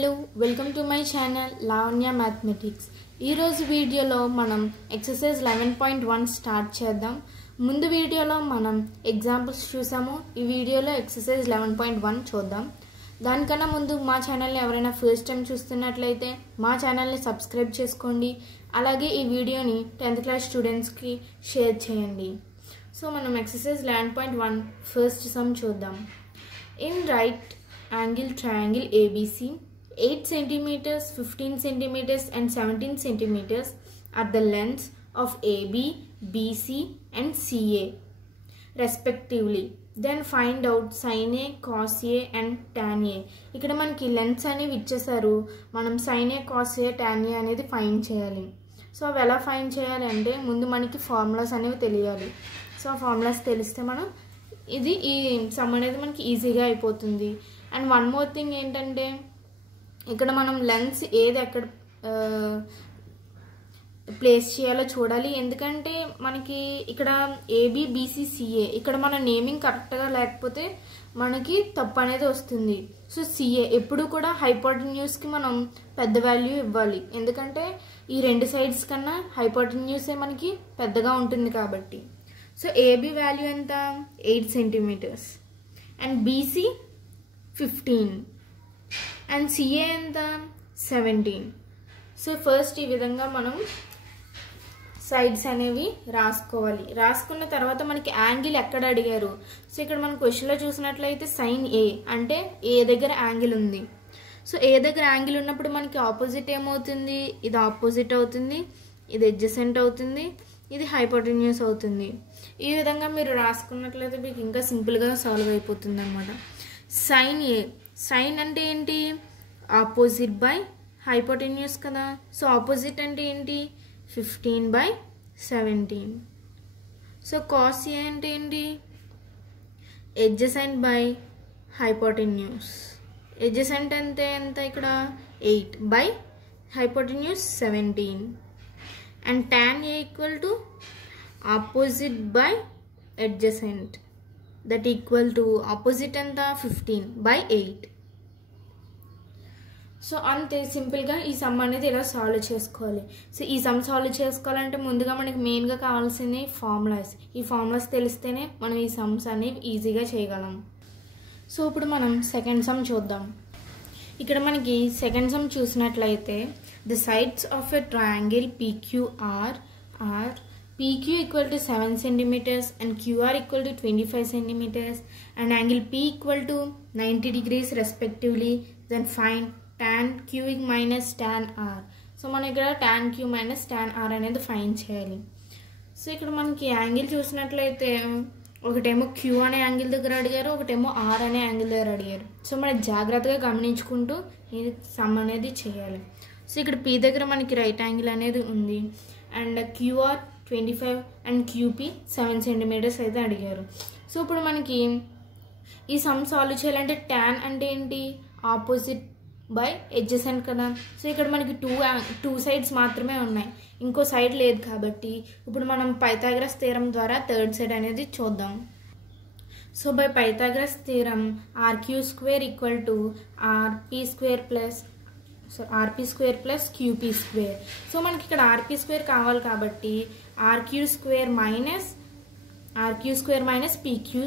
Hello welcome to my channel Lavanya mathematics. ఈరోజు వీడియోలో మనం ఎక్సర్సైజ్ 11.1 స్టార్ట్ చేద్దాం. ముందు వీడియోలో మనం ఎగ్జాంపుల్స్ చూసాము. ఈ వీడియోలో ఎక్సర్సైజ్ 11.1 చూద్దాం. దానికన్నా ముందు మా ఛానల్ని ఎవరైనా ఫస్ట్ టైం చూస్తున్నట్లయితే మా ఛానల్ని సబ్స్క్రైబ్ చేసుకోండి. అలాగే ఈ వీడియోని 10th క్లాస్ స్టూడెంట్స్కి షేర్ చేయండి. సో మనం ఎక్సర్సైజ్ 11.1 ఫస్ట్ సమ్ చూద్దాం. In right angle triangle ABC 8 centimeters, 15 centimeters and 17 centimeters are the lengths of AB, BC and CA respectively. Then find out sin A, cos A and tan A. ఇక్కడ మనకి lengths అనేవి ఇచ్చేసారు. మనం sin A, cos A, tan A అనేది find చేయాలి. So అవి ఎలా find చేయాలి అంటే ముందు మనకి ఫార్ములాస్ అనేవి తెలియాలి. సో ఆ ఫార్ములాస్ తెలిస్తే మనం ఈ సమ్ అనేది మనకి ఈజీగా అయిపోతుంది. అండ్ వన్ మోర్ థింగ్ ఏంటంటే ఇక్కడ మనం లెన్స్ ఏది ఎక్కడ ప్లేస్ చేయాలో చూడాలి. ఎందుకంటే మనకి ఇక్కడ ఏబి బీసీ సిఏ ఇక్కడ మన నేమింగ్ కరెక్ట్గా లేకపోతే మనకి తప్పు అనేది వస్తుంది. సో సిఏ ఎప్పుడు కూడా హైపోటెన్యూస్కి మనం పెద్ద వాల్యూ ఇవ్వాలి. ఎందుకంటే ఈ రెండు సైడ్స్ కన్నా హైపోటెన్యూసే మనకి పెద్దగా ఉంటుంది కాబట్టి. సో ఏబి వాల్యూ ఎంత 8 centimeters and BC 15 and CA ఎంత 17. సో ఫస్ట్ ఈ విధంగా మనం సైడ్స్ అనేవి రాసుకోవాలి. రాసుకున్న తర్వాత మనకి యాంగిల్ ఎక్కడ అడిగారు. సో ఇక్కడ మన క్వశ్చన్లో చూసినట్లయితే సైన్ ఏ అంటే ఏ దగ్గర యాంగిల్ ఉంది. సో ఏ దగ్గర యాంగిల్ ఉన్నప్పుడు మనకి ఆపోజిట్ ఏమవుతుంది, ఇది ఆపోజిట్ అవుతుంది, ఇది అడ్జసెంట్ అవుతుంది, ఇది హైపోటెన్యూస్ అవుతుంది. ఈ విధంగా మీరు రాసుకున్నట్లయితే మీకు ఇంకా సింపుల్గా సాల్వ్ అయిపోతుంది అనమాట. సైన్ ఏ, సైన్ అంటే ఏంటి, ఆపోజిట్ బై హైపోటెన్యూస్ కదా. సో ఆపోజిట్ అంటే ఏంటి 15/17. సో కాస్ ఏ అంటే ఏంటి, అడ్జసెంట్ బై హైపోటెన్యూస్. అడ్జసెంట్ అంటే ఎంత ఇక్కడ 8 by hypotenuse 17. And tan A equal to opposite by adjacent, that equal to opposite ఎంత 15/8. సో అంతే సింపుల్గా ఈ సమ్ అనేది ఇలా సాల్వ్ చేసుకోవాలి. సో ఈ సమ్ సాల్వ్ చేసుకోవాలంటే ముందుగా మనకి మెయిన్గా కావాల్సింది ఫార్ములాస్. ఈ ఫార్ములాస్ తెలిస్తేనే మనం ఈ సమ్స్ అనేవి ఈజీగా చేయగలం. సో ఇప్పుడు మనం సెకండ్ సమ్ చూద్దాం. ఇక్కడ మనకి సెకండ్ సమ్ చూసినట్లయితే the sides of a triangle PQR are PQ equal to 7 centimeters and QR equal to 25 centimeters and angle P equal to 90 degrees respectively. Then find tan Q minus tan R. So మనం ఇక్కడ tan Q minus tan R అనేది find చేయాలి. So ఇక్కడ మనకి angle చూసినట్లయితే ఒకటేమో Q అనే angle దగ్గర అడిగారు, ఒకటేమో R అనే యాంగిల్ దగ్గర అడిగారు. సో మనం జాగ్రత్తగా గమనించుకుంటూ ఇది సమ్ అనేది చేయాలి. సో ఇక్కడ P దగ్గర మనకి రైట్ యాంగిల్ అనేది ఉంది and QR 25 and QP 7 centimeters అయితే అడిగారు. సో ఇప్పుడు మనకి ఈ సమ్ సాల్వ్ చేయాలంటే tan అంటే ఏంటి, ఆపోజిట్ బై అడ్జసెంట్ కదా. సో ఇక్కడ మనకి టూ సైడ్స్ మాత్రమే ఉన్నాయి, ఇంకో సైడ్ లేదు కాబట్టి ఇప్పుడు మనం పైథాగరస్ థీరం ద్వారా థర్డ్ సైడ్ అనేది చూద్దాం. So by Pythagoras theorem RQ² equal to RP² plus QP². So మనకి ఇక్కడ RP² కావాలి కాబట్టి RQ² minus PQ².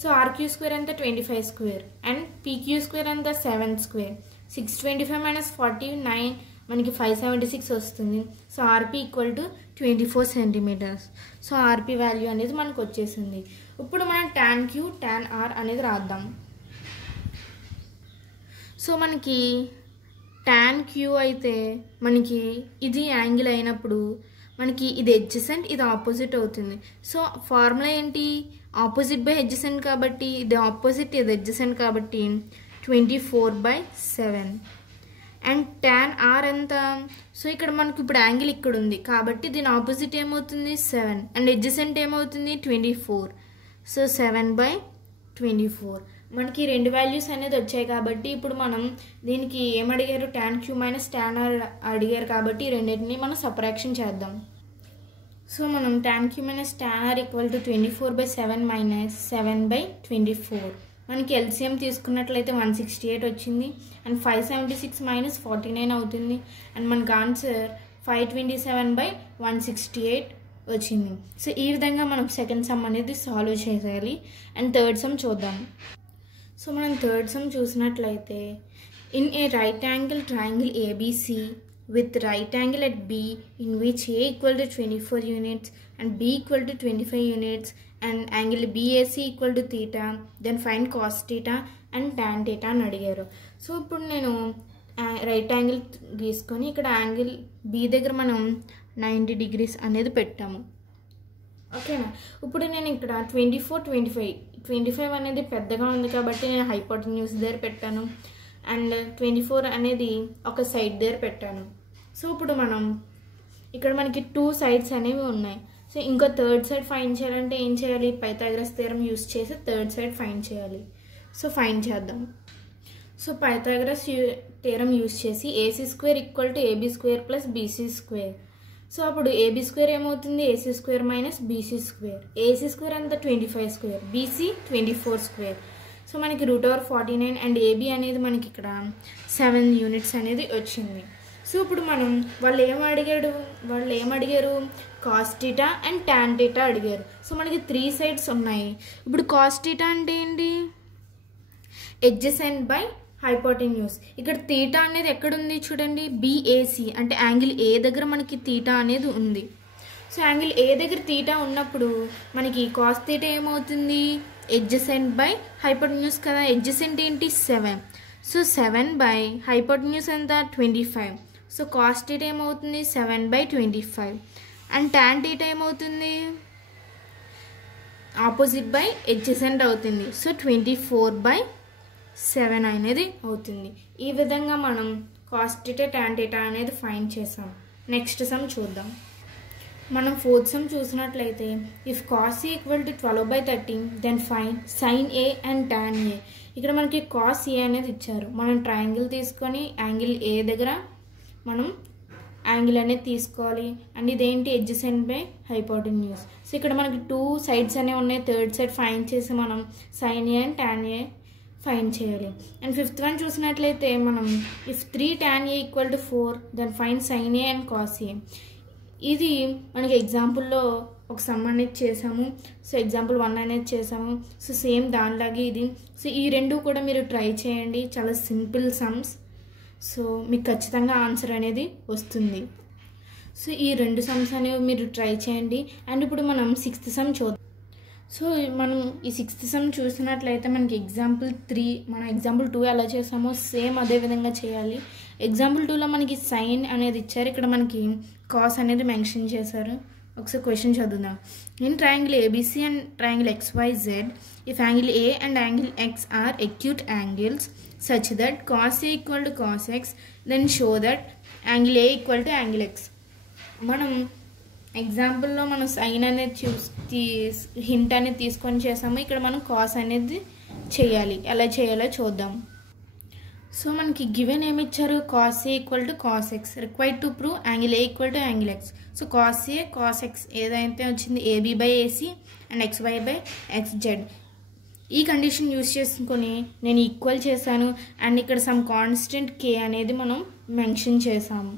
So RQ² అంతా 25² అండ్ PQ² అంతా 7². 625 మైనస్ 49 మనకి 576 వస్తుంది. So RP equal to 24 centimeters. So RP value అనేది మనకు వచ్చేసింది. ఇప్పుడు మనం tan Q tan R అనేది రాద్దాం. సో మనకి tan Q అయితే మనకి ఇది యాంగిల్ అయినప్పుడు మనకి ఇది అడ్జసెంట్, ఇది ఆపోజిట్ అవుతుంది. సో ఫార్ములా ఏంటి, ఆపోజిట్ బై అడ్జసెంట్ కాబట్టి ఇది ఆపోజిట్, ఇది అడ్జసెంట్ కాబట్టి 24/7. అండ్ tan R ఎంత, సో ఇక్కడ మనకి ఇప్పుడు యాంగిల్ ఇక్కడ ఉంది కాబట్టి దీని ఆపోజిట్ ఏమవుతుంది 7 అండ్ అడ్జసెంట్ ఏమవుతుంది 24. సో 7/24 మనకి రెండు వాల్యూస్ అనేది వచ్చాయి కాబట్టి ఇప్పుడు మనం దీనికి ఏమడిగారు, tan Q minus tan R అడిగారు కాబట్టి రెండింటిని మనం సపరేషన్ చేద్దాం. సో మనం tan Q minus tan R equal to 24/7 minus 7/24 మనకి ఎల్సిఎం తీసుకున్నట్లయితే 168 వచ్చింది అండ్ 576 మైనస్ 49 అవుతుంది అండ్ మనకు ఆన్సర్ 527/168 వచ్చింది. సో ఈ విధంగా మనం సెకండ్ సమ్ అనేది సాల్వ్ చేయాలి. అండ్ థర్డ్ సమ్ చూద్దాం. సో మనం థర్డ్ సమ్ చూసినట్లయితే in a right angle triangle ABC with right angle at B in which A equal to 24 units and B equal to 25 units and angle BAC equal to theta, then find cos theta and tan theta అని అడిగారు. So ఇప్పుడు నేను right angle తీసుకొని ఇక్కడ angle B దగ్గర మనం 90 degrees అనేది పెట్టాము. ఓకేనా. ఇప్పుడు నేను ఇక్కడ 24 అనేది పెద్దగా ఉంది కాబట్టి నేను హైపోటెన్యూస్ దగ్గర పెట్టాను అండ్ 24 అనేది ఒక సైడ్ దగ్గర పెట్టాను. సో ఇప్పుడు మనం ఇక్కడ మనకి 2 సైడ్స్ అనేవి ఉన్నాయి. సో ఇంకో థర్డ్ సైడ్ ఫైండ్ చేయాలంటే ఏం చేయాలి? పైథాగరస్ థియరం యూస్ చేసి థర్డ్ సైడ్ ఫైండ్ చేయాలి. సో ఫైండ్ చేద్దాం. సో పైథాగరస్ థియరం యూస్ చేసి AC² equal to AB² plus BC². So అప్పుడు AB² ఏమవుతుంది? AC² minus BC². AC² అంతా 25², BC 24². సో మనకి √49 అండ్ AB అనేది మనకి ఇక్కడ 7 యూనిట్స్ అనేది వచ్చింది. సో ఇప్పుడు మనం వాళ్ళు ఏమడిగారు? Cos theta and tan theta అడిగారు. సో మనకి 3 సైడ్స్ ఉన్నాయి. ఇప్పుడు కాస్ థీటా అంటే ఏంటి? Adjacent by hypotenuse. ఇక్కడ థీటా అనేది ఎక్కడుంది చూడండి, BAC అంటే యాంగిల్ A దగ్గర మనకి థీటా అనేది ఉంది. సో యాంగిల్ A దగ్గర థీటా ఉన్నప్పుడు మనకి కాస్ థీటా ఏమవుతుంది? ఎడ్జసెంట్ బై హైపోటెన్యూస్ కదా. ఎడ్జసెంట్ ఏంటి? 7. సో 7 బై హైపోటెన్యూస్ ఎంత? 25. సో కాస్ థీటా ఏమవుతుంది? 7/25. అండ్ టాన్ థీటా ఏమవుతుంది? ఆపోజిట్ బై ఎడ్జసెంట్ అవుతుంది. సో 24/7 అనేది అవుతుంది. ఈ విధంగా మనం కాస్ థీటా టాన్ థీటా అనేది ఫైండ్ చేసాం. నెక్స్ట్ సమ్ చూద్దాం. మనం ఫోర్త్ సమ్ చూసినట్లయితే if cos A equal to 12/13 then find sine A and tan A. ఇక్కడ మనకి కాస్ ఏ అనేది ఇచ్చారు. మనం ట్రయాంగిల్ తీసుకొని యాంగిల్ ఏ దగ్గర మనం యాంగిల్ అనేది తీసుకోవాలి అండ్ ఇదేంటి? Adjacent by hypotenuse. సో ఇక్కడ మనకి 2 సైడ్స్ అనేవి ఉన్నాయి. థర్డ్ సైడ్ ఫైండ్ చేసి మనం sine A and tan A find చేయాలి. అండ్ ఫిఫ్త్ వన్ చూసినట్లయితే మనం if 3 tan A equal to 4 then find sine A and cos A. ఇది మనకి ఎగ్జాంపుల్లో ఒక సమ్ అనేది చేసాము. సో ఎగ్జాంపుల్ 1 అనేది చేసాము. సో సేమ్ దానిలాగే ఇది. సో ఈ రెండు కూడా మీరు ట్రై చేయండి. చాలా సింపుల్ సమ్స్. సో మీకు ఖచ్చితంగా ఆన్సర్ అనేది వస్తుంది. సో ఈ 2 సమ్స్ అనేవి మీరు ట్రై చేయండి. అండ్ ఇప్పుడు మనం 6th సమ్ చూద్దాం. సో మనం ఈ 6th సమ్ చూసినట్లయితే మనకి ఎగ్జాంపుల్ 3 మనం ఎగ్జాంపుల్ 2 ఎలా చేసామో సేమ్ అదే విధంగా చేయాలి. ఎగ్జాంపుల్ 2లో మనకి సైన్ అనేది ఇచ్చారు. ఇక్కడ మనకి కాస్ అనేది మెన్షన్ చేశారు. ఒకసారి క్వశ్చన్ చదువుదాం. In triangle ABC and triangle XYZ if angle A and angle X are acute angles such that cos A equal to cos X then show that angle A equal to angle X. మనం ఎగ్జాంపుల్లో మనం sign అనేది hint అనేది తీసుకొని చేసాము. ఇక్కడ మనం cos అనేది చేయాలి. ఎలా చేయాలో చూద్దాం. సో మనకి గివెన్ ఏమి ఇచ్చారు? Cos A equal to cos X. Required to prove angle A equal to angle X. So cos A cos X ఏదైతే వచ్చింది AB/AC అండ్ XY/XZ. ఈ కండిషన్ యూస్ చేసుకొని నేను ఈక్వల్ చేశాను అండ్ ఇక్కడ సమ్ కాన్స్టెంట్ K అనేది మనం మెన్షన్ చేసాము.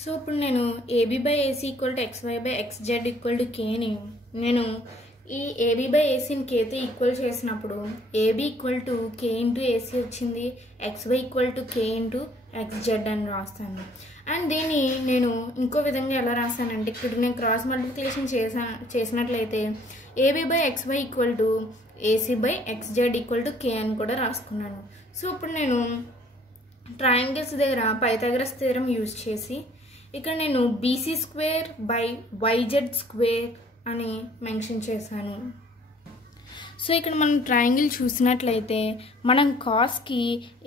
సో ఇప్పుడు నేను AB/AC equal to XY/XZ equal to Kని నేను ఈ AB/ACని Kతో ఈక్వల్ చేసినప్పుడు AB equal to K into AC వచ్చింది, XY equal to K into XZ అని రాస్తాను. అండ్ దీన్ని నేను ఇంకో విధంగా ఎలా రాస్తానంటే ఇక్కడ నేను క్రాస్ మల్టిప్లికేషన్ చేసినట్లయితే AB/XY equal to AC/XZ equal to K అని కూడా రాసుకున్నాను. సో ఇప్పుడు నేను ట్రయాంగిల్స్ దగ్గర పైథాగరస్ థియరం యూజ్ చేసి ఇక్కడ నేను BC²/YZ² అని మెన్షన్ చేశాను. సో ఇక్కడ మనం ట్రయాంగిల్ చూసినట్లయితే మనం కాస్కి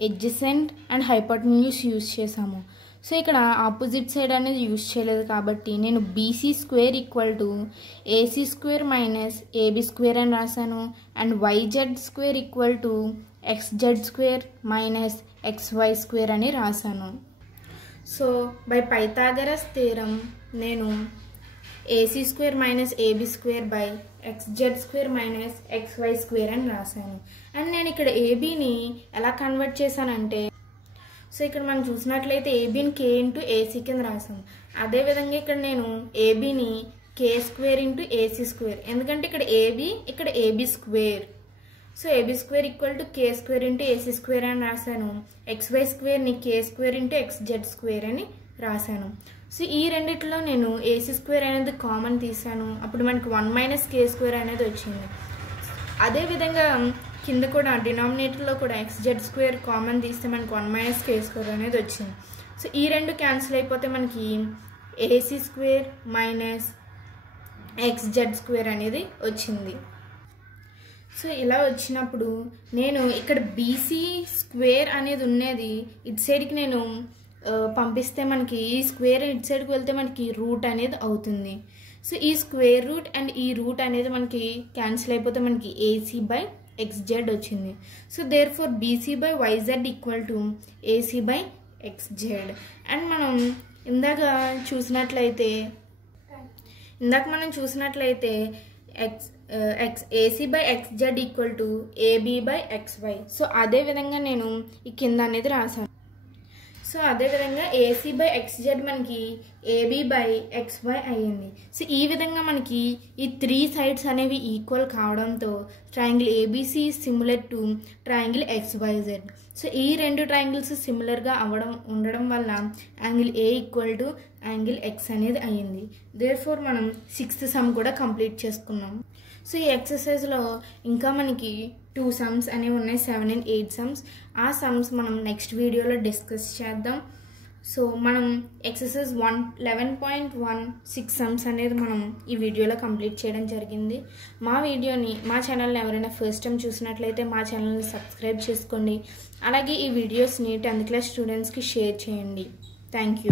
ఎడ్జసెంట్ అండ్ హైపోటెన్యూస్ యూజ్ చేసాము. సో ఇక్కడ ఆపోజిట్ సైడ్ అనేది యూజ్ చేయలేదు కాబట్టి నేను BC² equal to AC² minus AB² అని రాశాను and YZ² equal to XZ² minus XY² అని రాశాను. సో బై పైథాగరస్ థియరం నేను AC² minus AB² by xz² minus xy² అని రాశాను. అండ్ నేను ఇక్కడ ఏబీని ఎలా కన్వర్ట్ చేశానంటే, సో ఇక్కడ మనం చూసినట్లయితే ఏబీని k ఇంటూ ఏసీ కింద రాసాం. అదేవిధంగా ఇక్కడ నేను ఏబీని k² ఇంటూ ac², ఎందుకంటే ఇక్కడ ఏబీ ఇక్కడ ab², so ab² equal to k² into ac² అని రాశాను. xy²ని k² ఇంటూ xz² అని రాశాను. సో ఈ రెండిట్లో నేను ac² అనేది కామన్ తీసాను, అప్పుడు మనకి 1 - k² అనేది వచ్చింది. అదేవిధంగా కింద కూడా డినామినేటర్లో కూడా xz² కామన్ తీస్తే మనకి 1 - k² అనేది వచ్చింది. సో ఈ రెండు క్యాన్సిల్ అయిపోతే మనకి ac² మైనస్ xz² అనేది వచ్చింది. సో ఇలా వచ్చినప్పుడు నేను ఇక్కడ bc² అనేది ఉన్నది ఇటు సైడ్కి నేను పంపిస్తే మనకి ఈ స్క్వేర్ ఇటు సైడ్కి వెళ్తే మనకి రూట్ అనేది అవుతుంది. సో ఈ స్క్వేర్ రూట్ అండ్ ఈ రూట్ అనేది మనకి క్యాన్సిల్ అయిపోతే మనకి ac/xz వచ్చింది. So therefore bc/yz equal to ac/xz. And మనం ఇందాక మనం చూసినట్లయితే ac/xz equal to ab/xy. So అదే విధంగా నేను ఈ కింద అనేది రాశాను. సో అదేవిధంగా ac/xz మనకి ab/xy అయ్యింది. సో ఈ విధంగా మనకి ఈ 3 సైడ్స్ అనేవి ఈక్వల్ కావడంతో triangle ABC similar to triangle XYZ. So ఈ రెండు ట్రయాంగిల్స్ సిమిలర్గా ఉండడం వల్ల angle A equal to angle X అనేది అయ్యింది. దేర్ఫోర్ మనం 6th సమ్ కూడా కంప్లీట్ చేసుకున్నాం. సో ఈ ఎక్సర్సైజ్లో ఇంకా మనకి 2 సమ్స్ అనేవి ఉన్నాయి, 7 and 8 సమ్స్. ఆ సమ్స్ మనం నెక్స్ట్ వీడియోలో డిస్కస్ చేద్దాం. సో మనం ఎక్సర్సైజ్ 11.1 6 సమ్స్ అనేది మనం ఈ వీడియోలో కంప్లీట్ చేయడం జరిగింది. మా ఛానల్ని ఎవరైనా ఫస్ట్ టైం చూసినట్లయితే మా ఛానల్ని సబ్స్క్రైబ్ చేసుకోండి. అలాగే ఈ వీడియోస్ని 10th క్లాస్ స్టూడెంట్స్కి షేర్ చేయండి. Thank you.